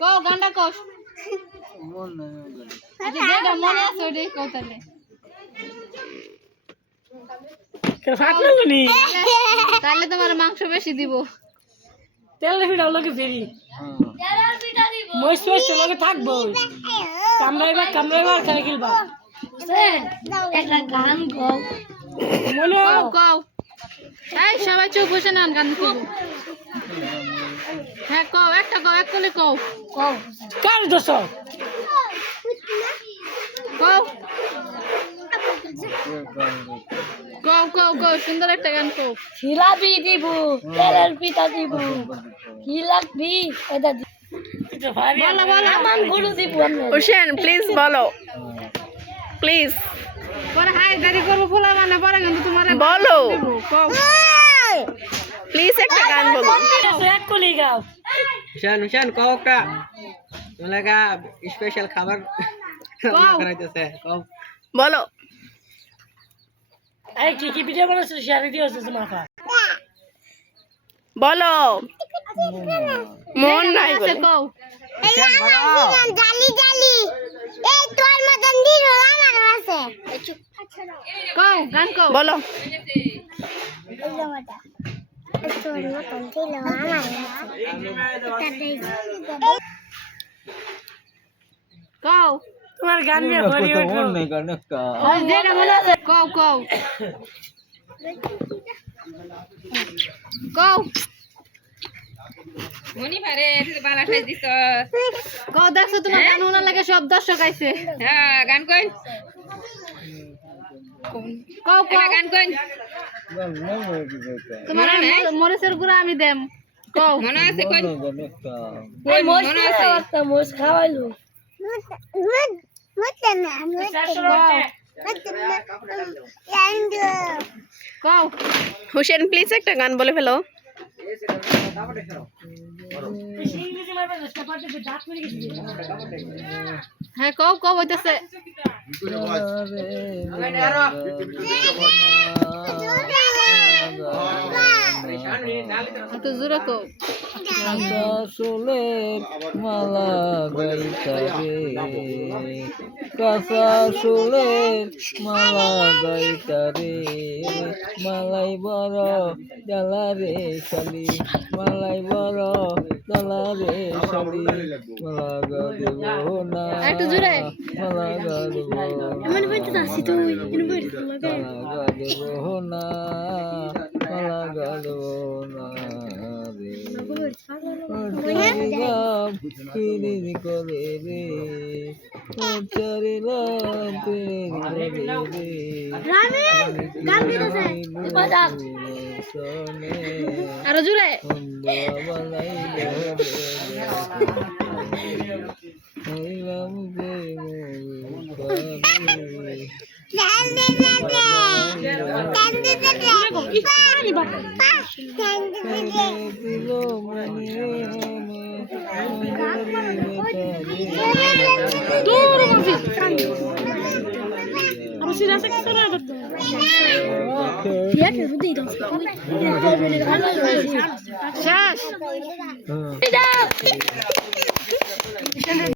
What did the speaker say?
কও গানটা কও। আচ্ছা যেটা মনে আছে ওইটাই কও তাহলে। তাহলে তোমার মাংস বেশি দিব। তেল লোকে ফেরি। মহিষ মহিষ লোকে থাকব। কামড়াইবা কামড়াইবা খেলা খেলবা। মনে কও কও। এই সবাই চুপ বসে না গান হ্যাঁ কও একটা কও এক কলে কও। কও কার দোষ? কও। কও কও কও সুন্দর একটা গান কও। খিলাবি দিব তেলের পিঠা দিব কি লাগবি এটা দিব বলো বলো। আমার গরু দিব হুসেন প্লিজ বলো। প্লিজ পরে হাই গাড়ি করব খোলা মানে পরে কিন্তু তোমার বলো। কও। প্লিজ একটা গান বলো। এক কলি গাও। হুসেন হুসেন কও একটা। তোমার স্পেশাল খাবার করাইতেছে কও। বলো। এই কি কি পিঠা বানাচ্ছো শাড়ি দিয়েছ মাথা। বলো। মন নাই আছে বলে। কও। জালি জালি। এই তোর মতন দিল আমার আছে। কও গান কও। বলো আমার আছে কও। তোমার গান নিয়ে ভরি ওঠো। ওই যেটা মনে আছে কও কও। কও। মনি পারে বালা ঠাই দিছ। কও দেখছ তোমার গান ওনার লাগে সব দর্শক আইছে। হ্যাঁ গান কইন কও কও গান কইন। তোমার মরিচের গুঁড়া আমি দেম। কও। মনে আছে কইন? মনে আছে? খাওয়াইলো মুতে না কও। হুসেন প্লিজ একটা গান বলে ফেলো। হ্যাঁ কও কও হইতাছে। একটু জোরে কও কাঁচা মালা গাইতারে কাঁচা চুলের মালা গাইতারে মালাই বড় জ্বালা রে শালি মালাই বড় জ্বালা রে শালি একটু জোরে। মালা গাইব আসি তো করে রে আরও জোরে। Dulu Mafi, kan. Apa sih rasa ke sana betul? শেষ হ্যাঁ